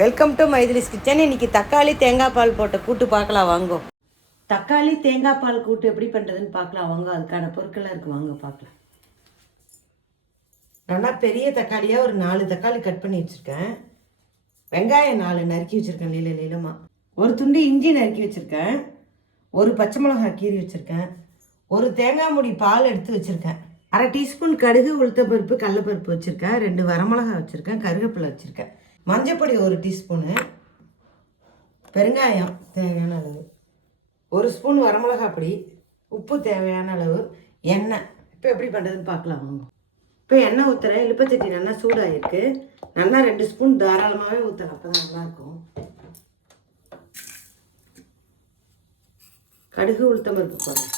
Welcome to மைதிலிஸ் kitchen. இன்னைக்கு தக்காளி தேங்காய் பால் போட்ட கூட்டு பார்க்கலாம் வாங்க. தக்காளி தேங்காய் பால் கூட்டு எப்படி பண்ணுறதுன்னு பார்க்கலாம் வாங்க. அதுக்கான பொருட்கள்லாம் இருக்குது வாங்க பார்க்கலாம். நல்லா பெரிய தக்காளியாக ஒரு 4 தக்காளி கட் பண்ணி வச்சுருக்கேன். வெங்காயம் 4 நறுக்கி வச்சுருக்கேன் நீளமாக. ஒரு துண்டு இஞ்சி நறுக்கி வச்சுருக்கேன். ஒரு பச்சை மிளகாய் கீறி வச்சுருக்கேன். ஒரு தேங்காய் மூடி பால் எடுத்து வச்சுருக்கேன். 1/2 டீஸ்பூன் கடுகு, உளுத்தப்பருப்பு, கடலைப்பருப்பு வச்சுருக்கேன். 2 வரமிளகாய் வச்சுருக்கேன். கருவேப்பிலை வச்சுருக்கேன். மஞ்சப்பொடி 1 டீஸ்பூனு, பெருங்காயம் தேவையான அளவு, 1 ஸ்பூன் வரமிளகாய் பொடி, உப்பு தேவையான அளவு, எண்ணெய். இப்போ எப்படி பண்ணுறதுன்னு பார்க்கலாம் வாங்க. இப்போ எண்ணெய் ஊற்றுறேன். இலுப்பச்சட்டி நல்லா சூடாகிருக்கு. நல்லா 2 ஸ்பூன் தாராளமாகவே ஊற்றுறேன், அப்போ தான் நல்லாயிருக்கும். கடுகு, உளுத்தம்பருப்பு போடுறேன்.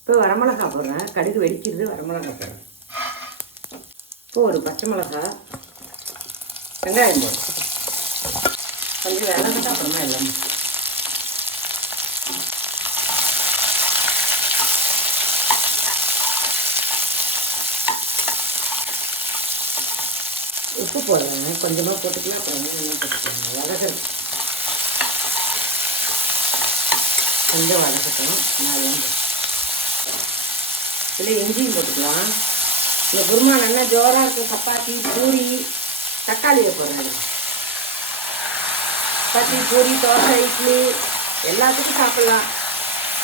இப்போ வரமிளகாய் போடுறேன். கடுகு வெடிக்கிறது, வரமிளகாய் போடுறேன். இப்போ ஒரு பச்சை மிளகாய், வெங்காயம் போடும். கொஞ்சம் விளக்கிட்டு அப்புறமா எல்லாமே உப்பு போடுறாங்க. கொஞ்சமாக போட்டுக்கலாம், அப்புறம் கொஞ்சமாக போட்டுக்கலாங்க. வதக்கணும், கொஞ்சம் வதக்கட்டும். நல்லா இதில் இஞ்சியும் போட்டுக்கலாம். இந்த குருமா நல்லா ஜோராக இருக்கும். சப்பாத்தி, பூரி, தக்காளியை போடுறேன். சப்பாத்தி, பூரி, தோசை, இட்லி எல்லாத்துக்கும் சாப்பிட்லாம்.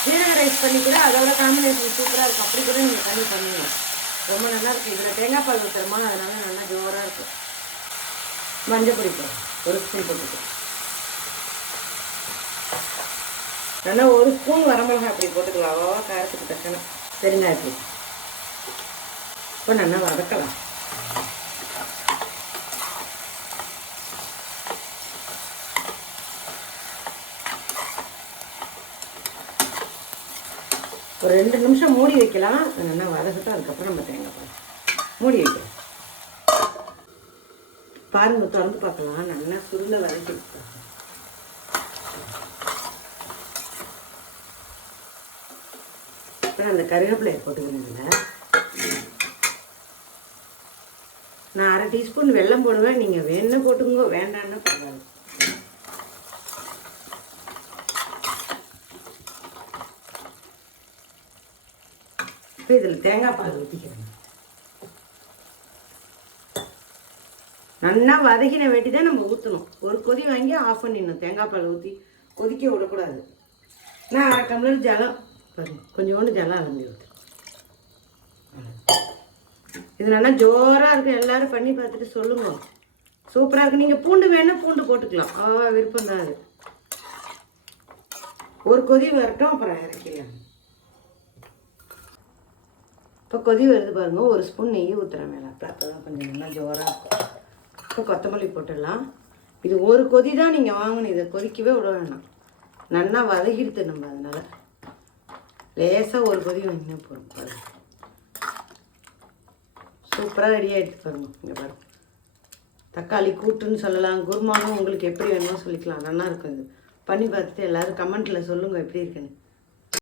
ஜீரக ரைஸ் பண்ணி கூட அதோட காம்பினேஷன் சூப்பராக இருக்கும். அப்படி கூட நீங்கள் பண்ணுங்க, ரொம்ப நல்லாயிருக்கும். இதில் தேங்காய் பால் ஊற்றுறோமா, அதனால நல்லா ஜோராக இருக்கும். மஞ்சள் பொடி போடுறேன், 1 ஸ்பூன் போட்டுட்டு. நல்லா 1 ஸ்பூன் வரமிளகாய் அப்படி போட்டுக்கலாம், அவ்வளோவா காரத்துக்கு தக்கன. பெருங்காயத்தூள் இப்போ நல்லா வதக்கலாம். ஒரு 2 நிமிஷம் மூடி வைக்கலாம். நல்லா வதக்கட்டும். அதுக்கப்புறம் நம்ம தேங்காய் பால் மூடி வைக்கலாம். பாருங்க, திறந்து பார்க்கலாம். நல்லா சுருளை வதக்கி வைக்கலாம். அப்புறம் அந்த கருவேப்பிலையை போட்டுக்கிறேன். நான் 1/2 டீஸ்பூன் வெல்லம் போடுவேன். நீங்கள் வேணும்னா போட்டுங்க, வேண்டான்னா பரவாயில்ல. இப்போ இதில் தேங்காய் பால் ஊற்றிக்கிறேன். நல்லா வதக்கின வெட்டி தான் நம்ம ஊற்றணும். ஒரு கொதி வாங்கி ஆஃப் பண்ணிடணும். தேங்காய் பால் ஊற்றி கொதிக்க விடக்கூடாது. நான் 1/2 டம்ளர் ஜலம், கொஞ்சோண்டு ஜலம் அலம்பி ஊற்று. இது நல்லா ஜோராக இருக்கும். எல்லோரும் பண்ணி பார்த்துட்டு சொல்லுங்க, சூப்பராக இருக்குது. நீங்கள் பூண்டு வேணால் பூண்டு போட்டுக்கலாம், விருப்பம் தான் அது. ஒரு கொதி வரட்டும், அப்புறம் இறக்கலாம். இப்போ கொதி வருது பாருங்க. 1 ஸ்பூன் நெய் ஊற்றுறேன் மேலே. அப்போ தான் கொஞ்சம் நல்லா ஜோராக இருக்கும். இப்போ கொத்தமல்லி போட்டுடலாம். இது ஒரு கொதி தான் நீங்கள் வாங்கணும். இதை கொதிக்கவே விட வேணாம். நல்லா வதக்கிடுது நம்ம. அதனால் லேசாக ஒரு கொதி வாங்கினா போதும். பாருங்க, சூப்பராக ரெடியாக எடுத்து பாருங்க. இங்கே பாருங்க, தக்காளி கூட்டுன்னு சொல்லலாம், குருமாவும் உங்களுக்கு எப்படி வேணுமோ சொல்லிக்கலாம். நல்லா இருக்கும். இது பண்ணி பார்த்துட்டு எல்லோரும் கமெண்ட்டில் சொல்லுங்கள் எப்படி இருக்குன்னு.